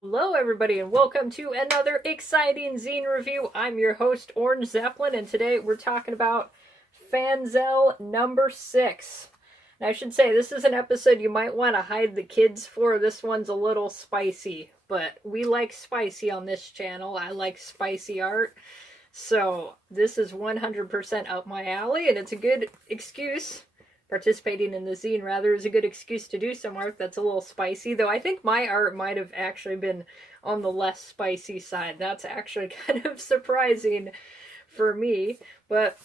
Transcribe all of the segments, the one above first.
Hello everybody and welcome to another exciting zine review. I'm your host Orange Zeppelin and today we're talking about Fanzelle number 6. And I should say this is an episode you might want to hide the kids for. This one's a little spicy, but we like spicy on this channel. I like spicy art. So this is 100% up my alley and it's a good excuse. Participating in the zine rather is a good excuse to do some art that's a little spicy, though I think my art might have actually been on the less spicy side. That's actually kind of surprising for me, but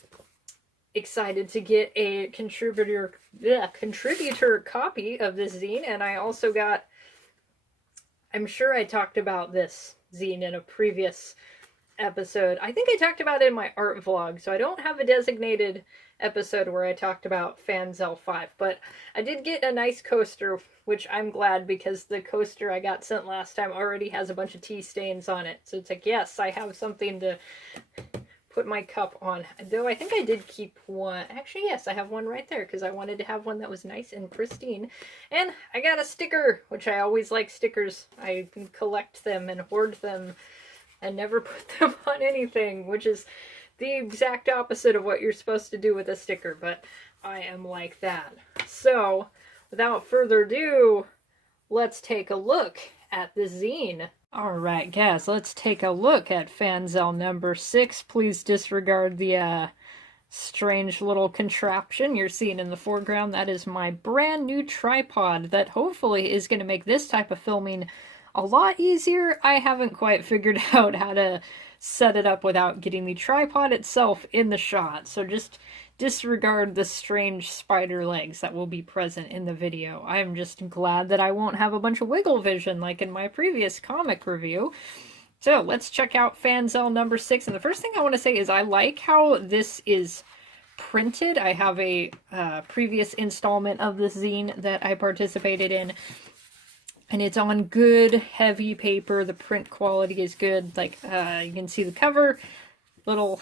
excited to get a contributor copy of this zine. And I also got, I'm sure I talked about this zine in a previous episode. I think I talked about it in my art vlog, so I don't have a designated episode where I talked about Fanzelle 5, but I did get a nice coaster, which I'm glad because the coaster I got sent last time already has a bunch of tea stains on it. So it's like, yes, I have something to put my cup on. Though I think I did keep one. Actually, yes, I have one right there because I wanted to have one that was nice and pristine. And I got a sticker, which I always like stickers. I collect them and hoard them and never put them on anything, which is the exact opposite of what you're supposed to do with a sticker, but I am like that. So, without further ado, let's take a look at the zine. Alright guys, let's take a look at Fanzelle number 6. Please disregard the strange little contraption you're seeing in the foreground. That is my brand new tripod that hopefully is going to make this type of filming a lot easier. I haven't quite figured out how to set it up without getting the tripod itself in the shot, so just disregard the strange spider legs that will be present in the video. I'm just glad that I won't have a bunch of wiggle vision like in my previous comic review. So let's check out Fanzelle number 6, and the first thing I want to say is I like how this is printed. I have a previous installment of this zine that I participated in, and it's on good heavy paper. The print quality is good. Like you can see the cover, little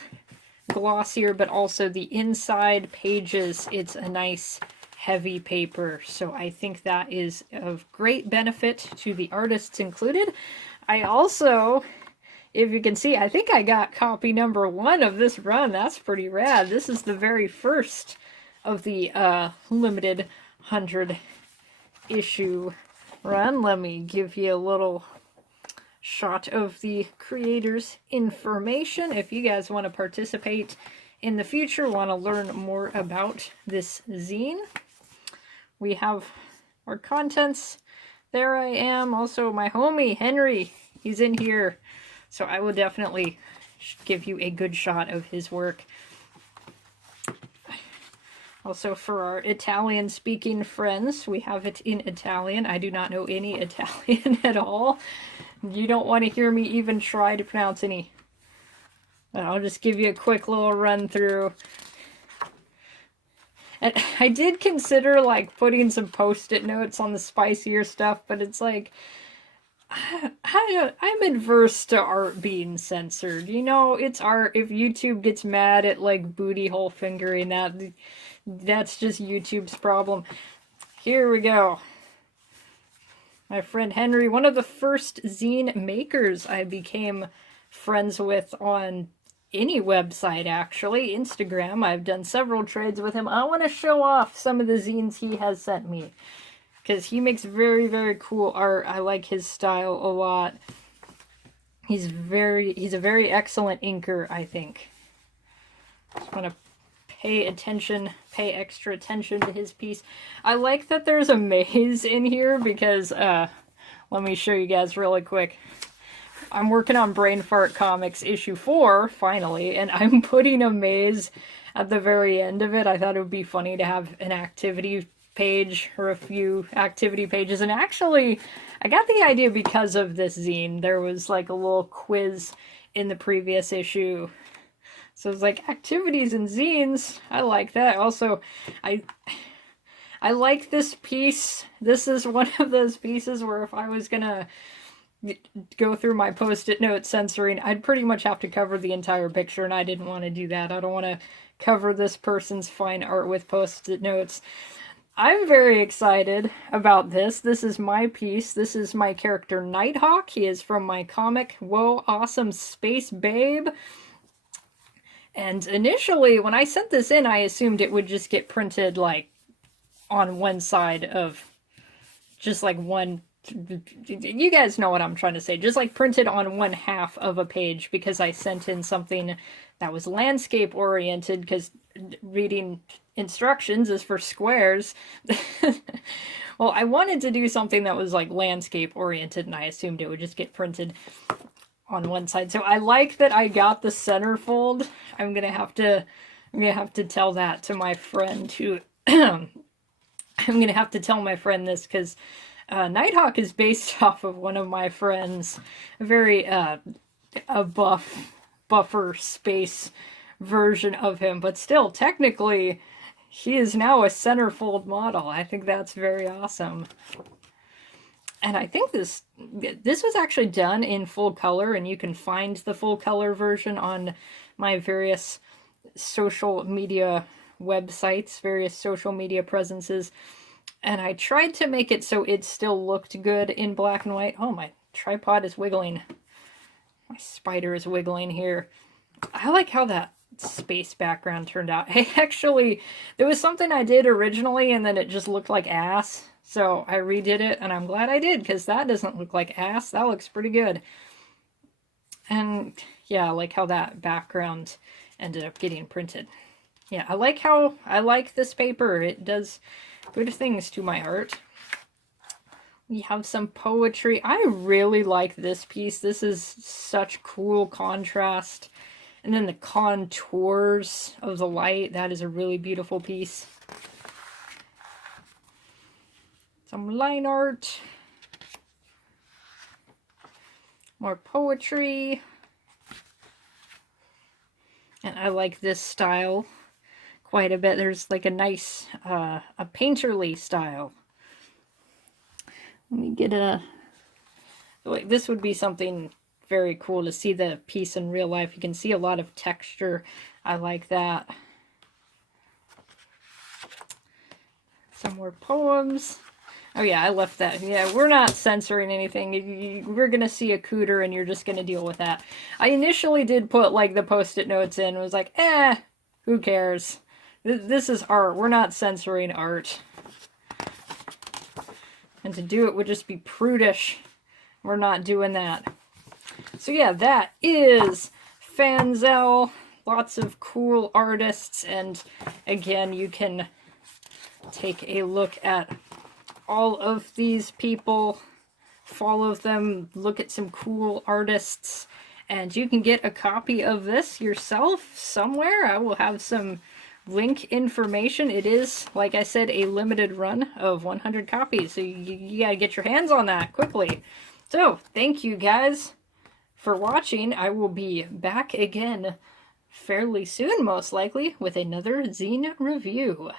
glossier, but also the inside pages, it's a nice heavy paper. So I think that is of great benefit to the artists included. I also, if you can see, I think I got copy number 1 of this run. That's pretty rad. This is the very first of the limited 100 issue run. Let me give you a little shot of the creator's information. If you guys want to participate in the future, want to learn more about this zine, we have our contents. There I am. Also my homie Henry, he's in here, so I will definitely give you a good shot of his work. Also, for our Italian-speaking friends, we have it in Italian. I do not know any Italian at all. You don't want to hear me even try to pronounce any. I'll just give you a quick little run-through. And I did consider, like, putting some post-it notes on the spicier stuff, but it's like, I'm adverse to art being censored. You know, it's art. If YouTube gets mad at, like, booty hole fingering, that's just YouTube's problem. Here we go. My friend Henry, one of the first zine makers I became friends with on any website, actually. Instagram. I've done several trades with him. I want to show off some of the zines he has sent me, because he makes very, very cool art. I like his style a lot. He's a very excellent inker, I think. Just want to pay extra attention to his piece. I like that there's a maze in here because, let me show you guys really quick. I'm working on Brain Fart Comics issue 4, finally, and I'm putting a maze at the very end of it. I thought it would be funny to have an activity page or a few activity pages, and actually, I got the idea because of this zine. There was like a little quiz in the previous issue. So it's like activities and zines. I like that. Also, I like this piece. This is one of those pieces where if I was gonna go through my post-it note censoring, I'd pretty much have to cover the entire picture, and I didn't want to do that. I don't want to cover this person's fine art with post-it notes. I'm very excited about this. This is my piece. This is my character Nighthawk. He is from my comic, Whoa, Awesome Space Babe. And initially, when I sent this in, I assumed it would just get printed, like, on one side of, just like one, you guys know what I'm trying to say, just like printed on one half of a page, because I sent in something that was landscape oriented, because reading instructions is for squares. Well, I wanted to do something that was like landscape oriented, and I assumed it would just get printed on one side. So I like that I got the centerfold. I'm gonna have to tell that to my friend who I'm gonna have to tell my friend this, because Nighthawk is based off of one of my friends, a very a buffer space version of him, but still, technically, he is now a centerfold model. I think that's very awesome. And I think this was actually done in full color, and you can find the full color version on my various social media websites, various social media presences. And I tried to make it so it still looked good in black and white. Oh, my tripod is wiggling. My spider is wiggling here. I like how that space background turned out. There was something I did originally and then it just looked like ass. So I redid it, and I'm glad I did, because that doesn't look like ass. That looks pretty good. And yeah, I like how that background ended up getting printed. Yeah, I like this paper. It does good things to my art. We have some poetry. I really like this piece. This is such cool contrast. And then the contours of the light. That is a really beautiful piece. Some line art. More poetry. And I like this style quite a bit. There's like a nice, a painterly style. Let me get like, this would be something very cool to see the piece in real life. You can see a lot of texture. I like that. Some more poems. Oh yeah, I left that. Yeah, we're not censoring anything. We're gonna see a cooter and you're just gonna deal with that. I initially did put like the post-it notes in. It was like, who cares? This is art. We're not censoring art. And to do it would just be prudish. We're not doing that. So yeah, that is Fanzelle. Lots of cool artists. And again, you can take a look at all of these people, follow them, look at some cool artists, and you can get a copy of this yourself somewhere. I will have some link information. It is, like I said, a limited run of 100 copies, so you gotta get your hands on that quickly. So, thank you guys for watching. I will be back again fairly soon, most likely, with another zine review.